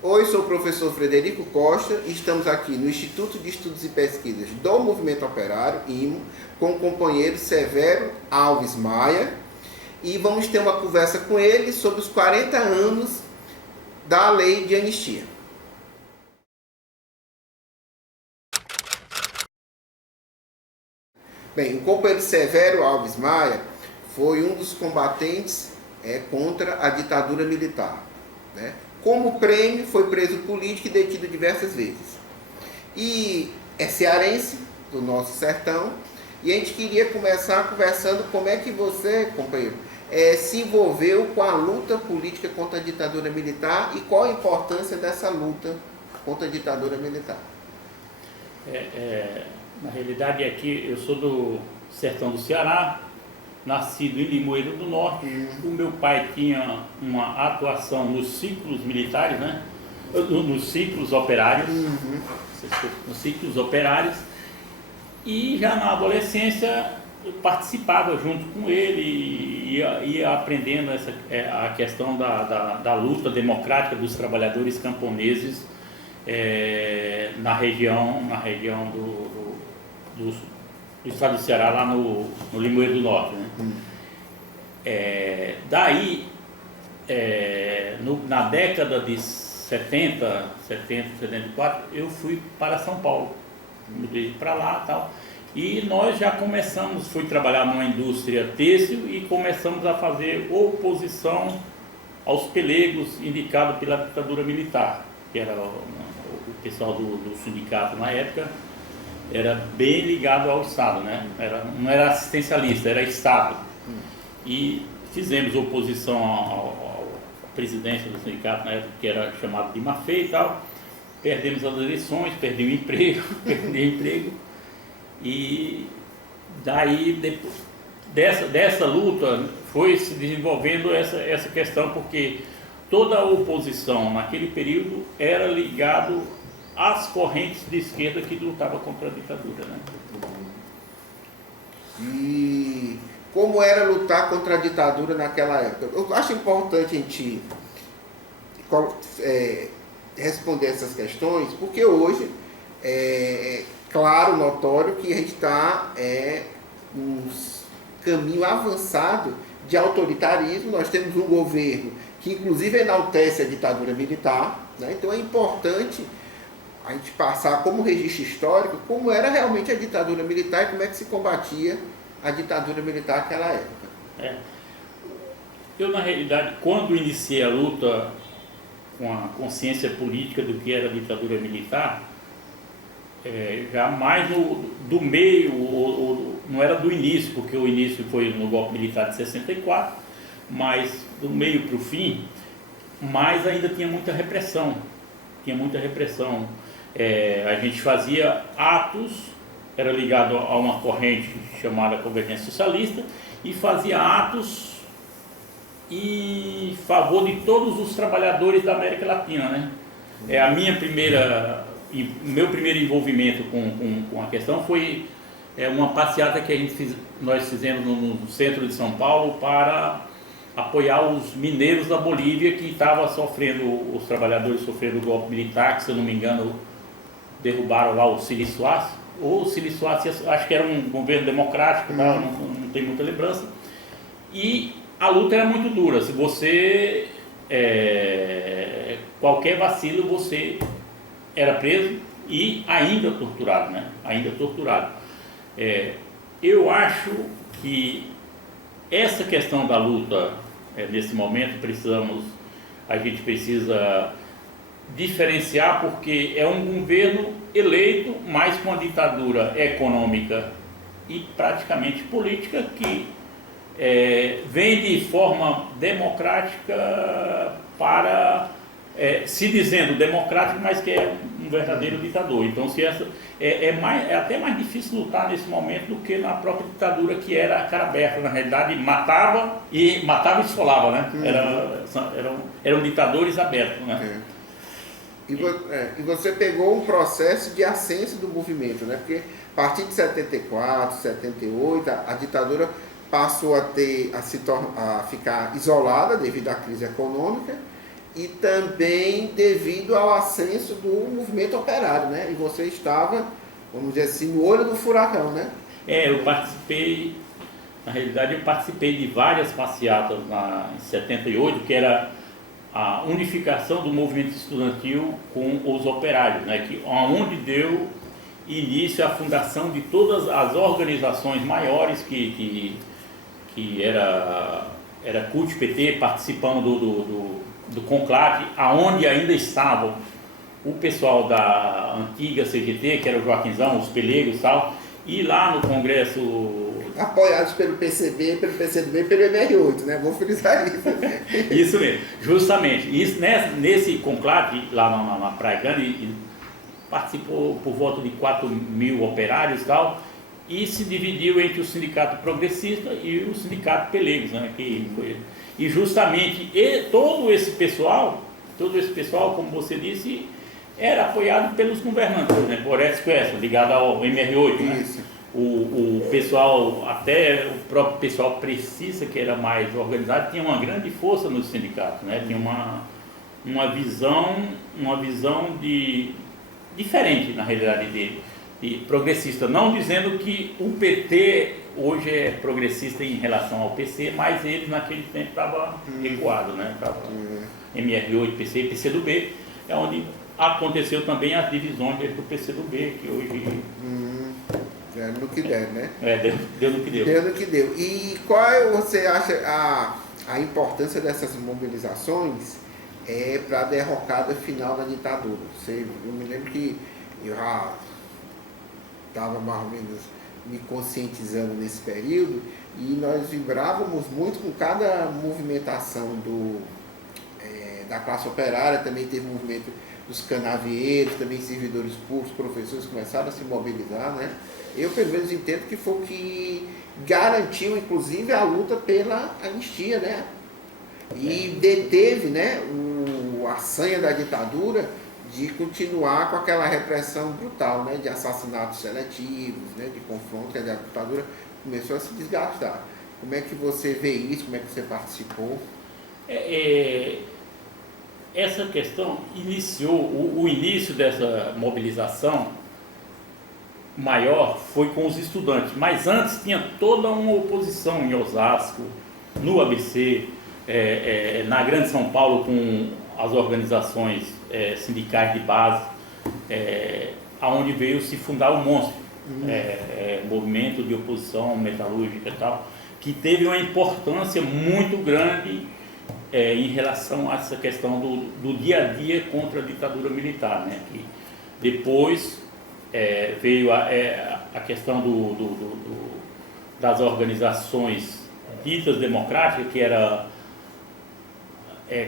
Oi, sou o professor Frederico Costa e estamos aqui no Instituto de Estudos e Pesquisas do Movimento Operário, IMO, com o companheiro Severo Alves Maia, e vamos ter uma conversa com ele sobre os 40 anos da Lei de Anistia. Bem, o companheiro Severo Alves Maia foi um dos combatentes contra a ditadura militar, né? Como prêmio, foi preso político e detido diversas vezes. E é cearense, do nosso sertão, e a gente queria começar conversando como é que você, companheiro, se envolveu com a luta política contra a ditadura militar e qual a importância dessa luta contra a ditadura militar. Na realidade, aqui eu sou do sertão do Ceará, nascido em Limoeiro do Norte. O meu pai tinha uma atuação nos ciclos militares, né? Nos ciclos operários, nos ciclos operários, e já na adolescência eu participava junto com ele e ia aprendendo a questão da luta democrática dos trabalhadores camponeses na região do estado do Ceará, lá no Limoeiro do Norte, né? Na década de 74, eu fui para São Paulo, mudei para lá e tal, e nós já fui trabalhar numa indústria têxtil e começamos a fazer oposição aos pelegos indicados pela ditadura militar, que era o pessoal do sindicato na época, era bem ligado ao Estado, né? Não era assistencialista, era Estado. E fizemos oposição à presidência do sindicato na época, que era chamado de Mafê e tal. Perdemos as eleições, perdi o emprego, E daí, depois dessa luta, foi se desenvolvendo essa questão, porque toda a oposição naquele período era ligado às correntes de esquerda que lutavam contra a ditadura, né? E como era lutar contra a ditadura naquela época? Eu acho importante a gente responder essas questões, porque hoje é claro, notório, que a gente está num caminho avançado de autoritarismo. Nós temos um governo que inclusive enaltece a ditadura militar, né? Então é importante a gente passar como registro histórico como era realmente a ditadura militar e como é que se combatia a ditadura militar naquela época. Eu, na realidade, quando iniciei a luta com a consciência política do que era a ditadura militar, já mais do meio, não era do início, porque o início foi no golpe militar de 64, mas do meio para o fim, mas ainda tinha muita repressão. A gente fazia atos, era ligado a uma corrente chamada Convergência Socialista, e fazia atos em favor de todos os trabalhadores da América Latina, né? Meu primeiro envolvimento com a questão foi uma passeata que nós fizemos no centro de São Paulo para apoiar os mineiros da Bolívia que estavam os trabalhadores sofrendo o golpe militar, que, se eu não me engano, derrubaram lá o Silício Aço. Ou o Silício Aço, acho que era um governo democrático, tá? Não tenho muita lembrança. E a luta era muito dura. Se você, qualquer vacilo, você era preso e ainda torturado, né? Eu acho que essa questão da luta, nesse momento, a gente precisa diferenciar, porque é um governo eleito, mas com a ditadura econômica e praticamente política que vem de forma democrática para se dizendo democrático, mas que é um verdadeiro ditador. Então, é até mais difícil lutar nesse momento do que na própria ditadura, que era a cara aberta. Na realidade, matava e esfolava, né? Eram ditadores abertos, né? E você pegou um processo de ascenso do movimento, né? Porque a partir de 74, 78, a ditadura passou a ficar isolada devido à crise econômica, e também devido ao ascenso do movimento operário, né? E você estava, vamos dizer assim, no olho do furacão, né? Eu participei, na realidade eu participei de várias passeatas em 78, que era a unificação do movimento estudantil com os operários, né? Onde deu início à fundação de todas as organizações maiores que era CUT-PT, participando do conclave, aonde ainda estavam o pessoal da antiga CGT, que era o Joaquinzão, os pelegos e tal, e lá no Congresso... Apoiados pelo PCB, pelo PCdoB e pelo MR8, né? Vou frisar isso. Isso mesmo, justamente. Isso, nesse conclave, lá na Praia Grande, participou por volta de 4.000 operários e tal, e se dividiu entre o sindicato progressista e o sindicato pelegos, né? E justamente todo esse pessoal, como você disse, era apoiado pelos governantes, por exemplo, Orestes Quercia, ligado ao MR8, né? Isso. O pessoal, até o próprio pessoal precisa, que era mais organizado, tinha uma grande força nos sindicatos, né? Tinha uma visão diferente, na realidade, de progressista. Não dizendo que o PT hoje é progressista em relação ao PC, mas ele naquele tempo estava recuado, né? Tava MR8, PC e PCdoB, é onde aconteceu também as divisões dentro do PCdoB, que hoje... Deu no que der, né? Deu no que deu. Deu no que deu. E qual você acha a importância dessas mobilizações para a derrocada final da ditadura? Eu me lembro que eu já estava mais ou menos me conscientizando nesse período e nós vibrávamos muito com cada movimentação da classe operária. Também teve o movimento dos canavieiros, também servidores públicos, professores começaram a se mobilizar, né? Eu, pelo menos, entendo que foi o que garantiu, inclusive, a luta pela anistia, né? E deteve, né, a sanha da ditadura de continuar com aquela repressão brutal, né, de assassinatos seletivos, né, de confronto, que a ditadura começou a se desgastar. Como é que você vê isso? Como é que você participou? Essa questão iniciou, o início dessa mobilização maior foi com os estudantes, mas antes tinha toda uma oposição em Osasco, no ABC, na Grande São Paulo, com as organizações sindicais de base, aonde veio se fundar o MONST, Movimento de Oposição Metalúrgica e tal, que teve uma importância muito grande em relação a essa questão do dia a dia contra a ditadura militar, né? Que depois veio a questão das organizações ditas democráticas, que era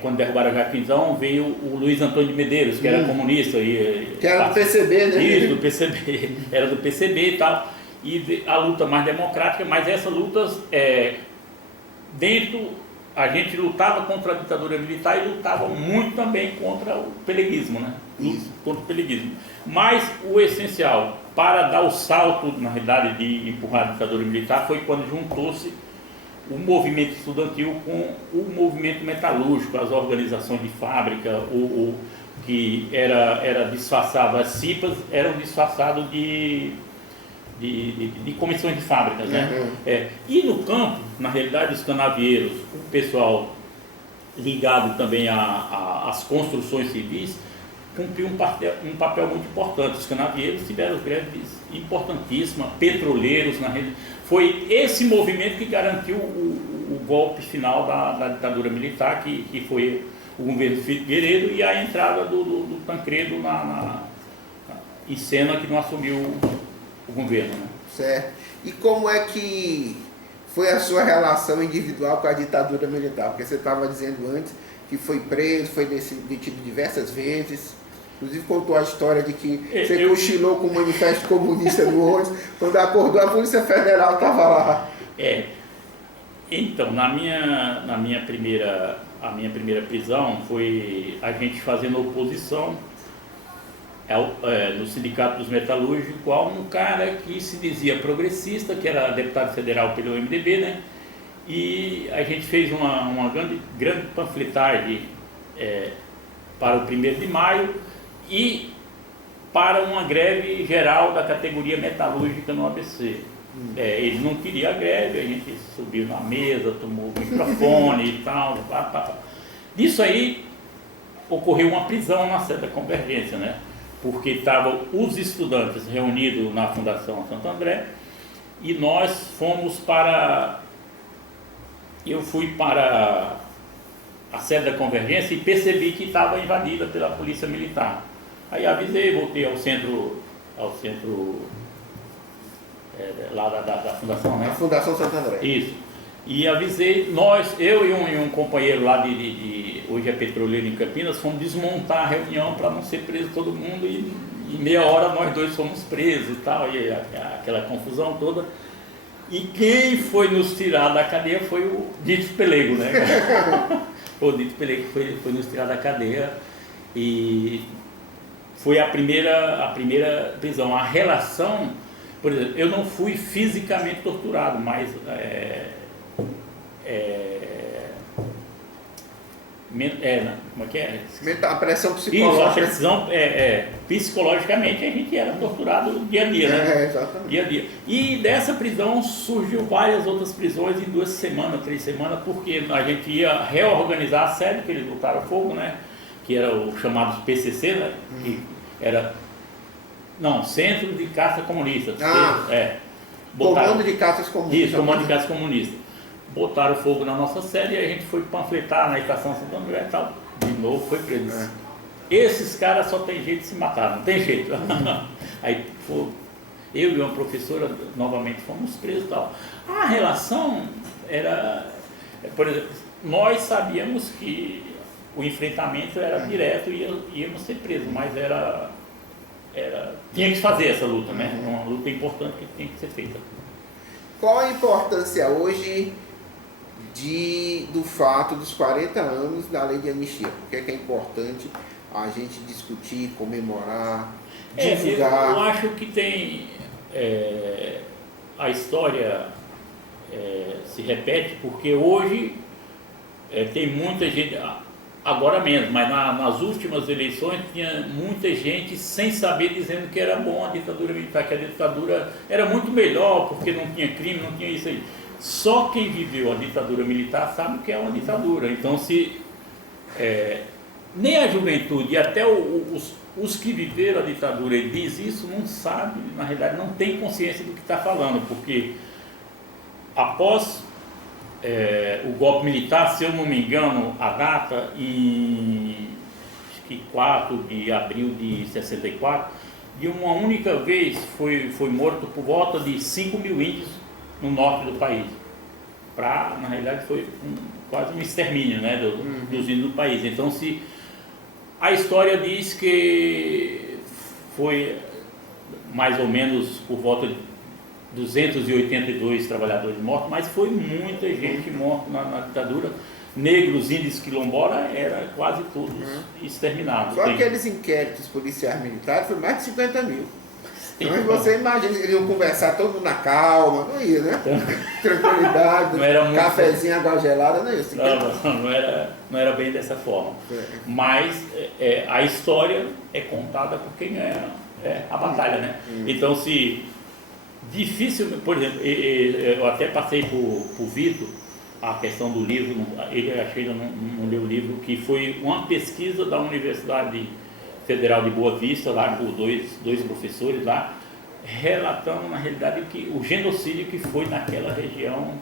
quando derrubaram o Joaquinzão, veio o Luiz Antônio de Medeiros, que era comunista. Que era do PCB, né? Isso, do PCB, era do PCB e tal, e a luta mais democrática, mas essas lutas a gente lutava contra a ditadura militar e lutava muito também contra o peleguismo, né? Contra o peleguismo. Mas o essencial para dar o salto, na realidade, de empurrar a ditadura militar foi quando juntou-se o movimento estudantil com o movimento metalúrgico, as organizações de fábrica, que era disfarçado, as CIPAs eram disfarçadas de comissões de fábricas, né? E no campo, na realidade, os canavieiros, o pessoal ligado também às construções civis, cumpriu um papel muito importante. Os canavieiros tiveram greves importantíssimas, petroleiros, na realidade. Foi esse movimento que garantiu o golpe final da ditadura militar, que foi o governo Figueiredo, e a entrada do Tancredo em cena, que não assumiu o governo, né? Certo. E como é que foi a sua relação individual com a ditadura militar? Porque você estava dizendo antes que foi preso, foi detido diversas vezes. Inclusive contou a história de que você cochilou com o Manifesto Comunista no ônibus. Quando acordou, a Polícia Federal estava lá. Então, a minha primeira prisão foi a gente fazendo oposição no Sindicato dos Metalúrgicos, a um cara que se dizia progressista, que era deputado federal pelo MDB, né? E a gente fez uma grande panfletagem para o 1º de maio e para uma greve geral da categoria metalúrgica no ABC. Eles não queriam a greve, a gente subiu na mesa, tomou o microfone e tal. Disso aí ocorreu uma prisão na sede da Convergência, né? Porque estavam os estudantes reunidos na Fundação Santo André e nós fomos para... Eu fui para a sede da Convergência e percebi que estava invadida pela polícia militar. Aí avisei, voltei ao centro lá da Fundação, né? A Fundação Santo André. Isso. E avisei, eu e um companheiro lá hoje é petroleiro em Campinas, fomos desmontar a reunião para não ser preso todo mundo e em meia hora nós dois fomos presos e tal, e aquela confusão toda. E quem foi nos tirar da cadeia foi o Dito Pelego, né? O Dito Pelego foi nos tirar da cadeia e foi a primeira prisão. A relação, por exemplo, eu não fui fisicamente torturado, mas como é que é? A pressão psicológica. Isso, a pressão psicologicamente a gente era torturado dia a dia, né? Exatamente. Dia a dia. E dessa prisão surgiu várias outras prisões em 2 semanas, 3 semanas, porque a gente ia reorganizar a sede, que eles botaram fogo, né? Que era o chamado PCC, né? Que era... Não, Centro de Caça Comunista. Comando de Caças Comunistas. Isso, Comando de Caça Comunista. Botaram fogo na nossa sede e a gente foi panfletar na estação Santo André e tal. De novo foi preso. Esses caras só tem jeito de se matar, não tem jeito. Aí eu e uma professora novamente fomos presos e tal. A relação era, por exemplo, nós sabíamos que o enfrentamento era direto e íamos ser presos, mas tinha que fazer essa luta, né? Uma luta importante que tinha que ser feita. Qual a importância hoje do fato dos 40 anos da lei de anistia? Por que é importante a gente discutir, comemorar, divulgar? Eu acho que tem... a história se repete porque hoje tem muita gente... Agora mesmo, mas nas últimas eleições tinha muita gente sem saber dizendo que era bom a ditadura militar, que a ditadura era muito melhor porque não tinha crime, não tinha isso aí. Só quem viveu a ditadura militar sabe o que é uma ditadura. Então, nem a juventude e até os que viveram a ditadura e diz isso, não sabe, na realidade não tem consciência do que está falando, porque após o golpe militar, se eu não me engano, a data, acho que 4 de abril de 64, de uma única vez foi morto por volta de 5 mil índios no norte do país. Na realidade foi quase um extermínio, né, dos índios do país. Então, a história diz que foi mais ou menos por volta de 282 trabalhadores mortos, mas foi muita gente morta na ditadura. Negros, índios, quilombola, era quase todos exterminados. Só aqueles inquéritos policiais militares foi mais de 50 mil. Então você imagina, eles iam conversar todo mundo na calma, não ia, né? Tranquilidade, cafezinho, água gelada, não ia. Não era bem dessa forma. Mas a história é contada por quem ganha a batalha, né? Então, difícil, por exemplo, eu até passei por Vitor a questão do livro, ele acho que ainda não leu o livro, que foi uma pesquisa da Universidade Federal de Boa Vista, lá por dois professores lá, relatando na realidade o genocídio que foi naquela região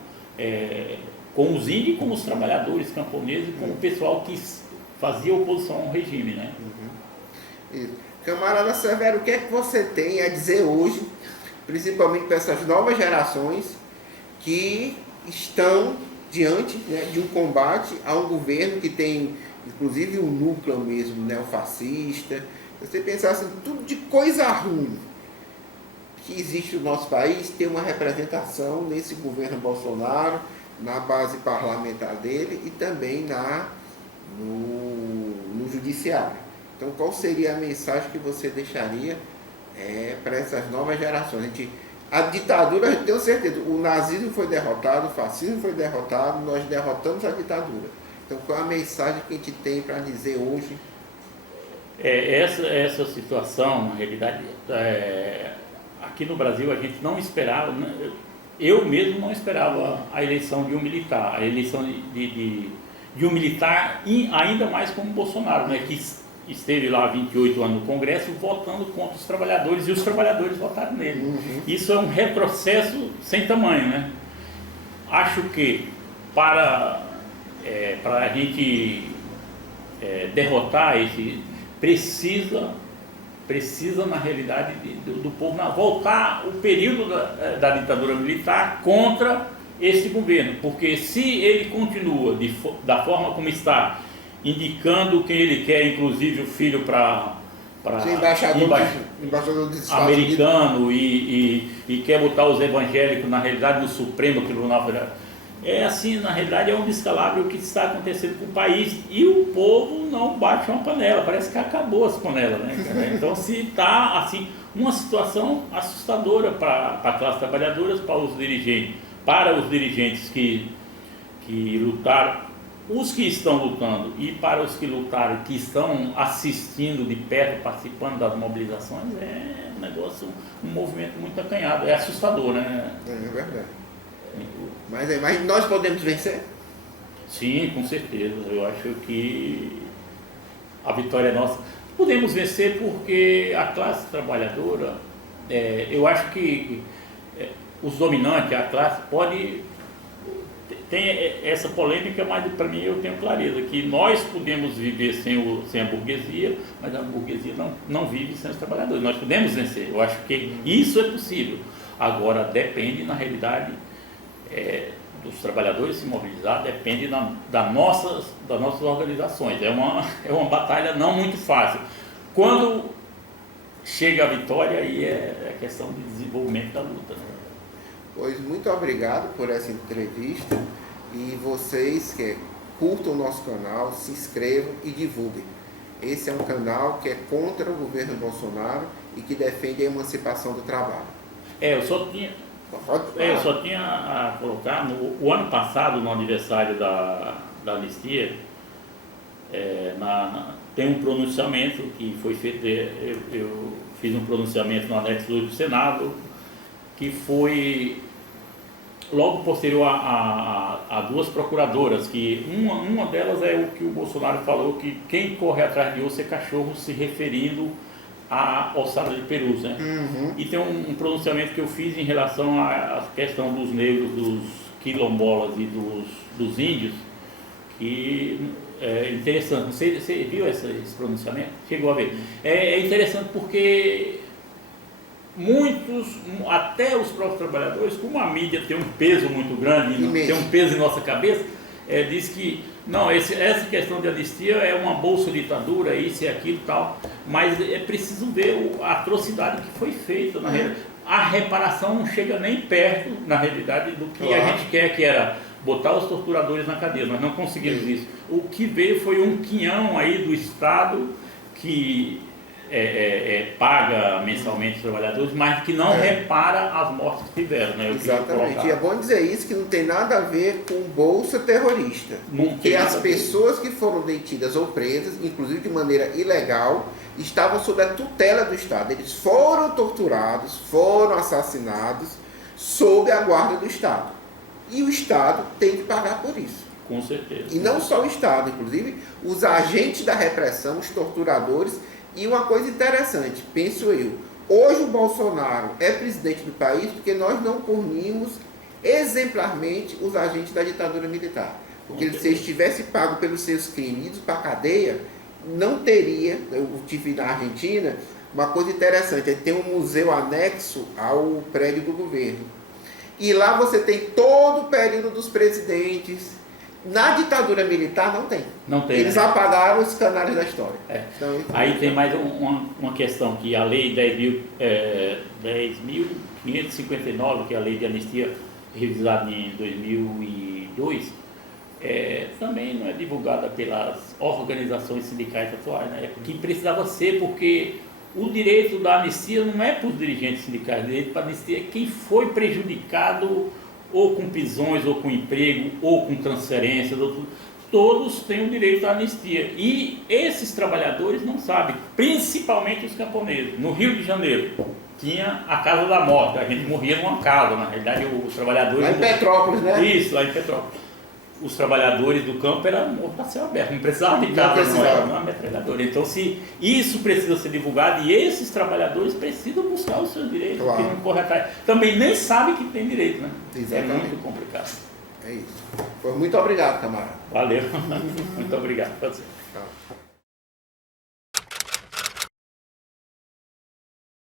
com os índios, com os trabalhadores camponeses, com o pessoal que fazia oposição ao regime, né? Camarada Severo, o que é que você tem a dizer hoje, principalmente para essas novas gerações que estão diante, né, de um combate a um governo que tem, inclusive, um núcleo mesmo neofascista? Se você pensasse em tudo de coisa ruim que existe no nosso país, tem uma representação nesse governo Bolsonaro, na base parlamentar dele e também no judiciário. Então, qual seria a mensagem que você deixaria para essas novas gerações? A ditadura, eu tenho certeza, o nazismo foi derrotado, o fascismo foi derrotado, nós derrotamos a ditadura. Então, qual é a mensagem que a gente tem para dizer hoje? Essa situação, na realidade, aqui no Brasil a gente não esperava, eu mesmo não esperava a eleição de um militar, a eleição de um militar, e ainda mais como Bolsonaro, né, que esteve lá há 28 anos no Congresso votando contra os trabalhadores, e os trabalhadores votaram nele. Uhum. Isso é um retrocesso sem tamanho, né? Acho que para a gente derrotar esse, precisa na realidade do povo voltar o período da ditadura militar contra esse governo, porque se ele continua da forma como está, indicando quem ele quer, inclusive o filho para embaixador dos Estados americano e quer botar os evangélicos na realidade no Supremo Tribunal Federal. Assim, na realidade é um descalabro que está acontecendo com o país e o povo não bate uma panela, parece que acabou as panelas, né, cara? Então se está assim, uma situação assustadora para a classe trabalhadora, para os dirigentes que lutaram, os que estão lutando e para os que lutaram, que estão assistindo de perto, participando das mobilizações, é um negócio, um movimento muito acanhado, é assustador, né? É verdade. Mas nós podemos vencer? Sim, com certeza. Eu acho que a vitória é nossa. Podemos vencer porque a classe trabalhadora, eu acho que os dominantes, a classe, tem essa polêmica, mas para mim eu tenho clareza que nós podemos viver sem a burguesia, mas a burguesia não vive sem os trabalhadores. Nós podemos vencer. Eu acho que isso é possível. Agora depende, na realidade, dos trabalhadores se mobilizar, depende das nossas organizações. É uma batalha não muito fácil. Quando chega a vitória, aí é questão de desenvolvimento da luta, né? Pois muito obrigado por essa entrevista e vocês que curtam o nosso canal, se inscrevam e divulguem. Esse é um canal que é contra o governo Bolsonaro e que defende a emancipação do trabalho. Eu só tinha a colocar, o ano passado, no aniversário da anistia, tem um pronunciamento que foi feito, eu fiz um pronunciamento no anexo do Senado, que foi logo posterior a duas procuradoras, que uma delas é o que o Bolsonaro falou, que quem corre atrás de osso é cachorro, se referindo à ossada de perus, né? Uhum. E tem um pronunciamento que eu fiz em relação à questão dos negros, dos quilombolas e dos índios, que é interessante. Você viu esse pronunciamento? Chegou a ver? É interessante porque muitos, até os próprios trabalhadores, como a mídia tem um peso muito grande, tem um peso em nossa cabeça, diz que não, essa questão de anistia é uma bolsa ditadura, isso e aquilo e tal, mas é preciso ver a atrocidade que foi feita. Na realidade, a reparação não chega nem perto, na realidade, do que a gente quer, que era botar os torturadores na cadeia. Nós não conseguimos isso. O que veio foi um quinhão aí do Estado que paga mensalmente os trabalhadores, mas que não repara as mortes que tiveram, né? Exatamente, e é bom dizer isso, que não tem nada a ver com bolsa terrorista, porque as pessoas que foram detidas ou presas, inclusive de maneira ilegal, estavam sob a tutela do Estado. Eles foram torturados, foram assassinados sob a guarda do Estado, e o Estado tem que pagar por isso. Com certeza. E não só o Estado, inclusive os agentes da repressão, os torturadores. E uma coisa interessante, penso eu, hoje o Bolsonaro é presidente do país porque nós não punimos exemplarmente os agentes da ditadura militar. Porque se eles tivessem pago pelos seus crimes, idos para a cadeia, não teria. Eu tive na Argentina, uma coisa interessante, tem um museu anexo ao prédio do governo. E lá você tem todo o período dos presidentes. Na ditadura militar não tem. Não tem. Eles apagaram os canais da história. Então, aí tem mais uma questão, que a lei 10.559, que é a lei de anistia revisada em 2002, também não é divulgada pelas organizações sindicais atuais, né? Que precisava ser, porque o direito da anistia não é para os dirigentes sindicais, o direito da anistia é quem foi prejudicado ou com prisões, ou com emprego, ou com transferências, todos têm o direito à anistia. E esses trabalhadores não sabem, principalmente os camponeses. No Rio de Janeiro, tinha a Casa da Morte, a gente morria numa casa, na realidade os trabalhadores... Lá em Petrópolis, né? Isso, lá em Petrópolis. Os trabalhadores do campo eram mortos a céu aberto, não precisava de casa, não era uma metralhadora. Então, se isso precisa ser divulgado, e esses trabalhadores precisam buscar os seus direitos, claro. porque não corre atrás. Também nem sabem que tem direito, né? Exatamente. É muito complicado. É isso. Muito obrigado, camarada. Valeu. Muito obrigado. Pode ser. Tchau.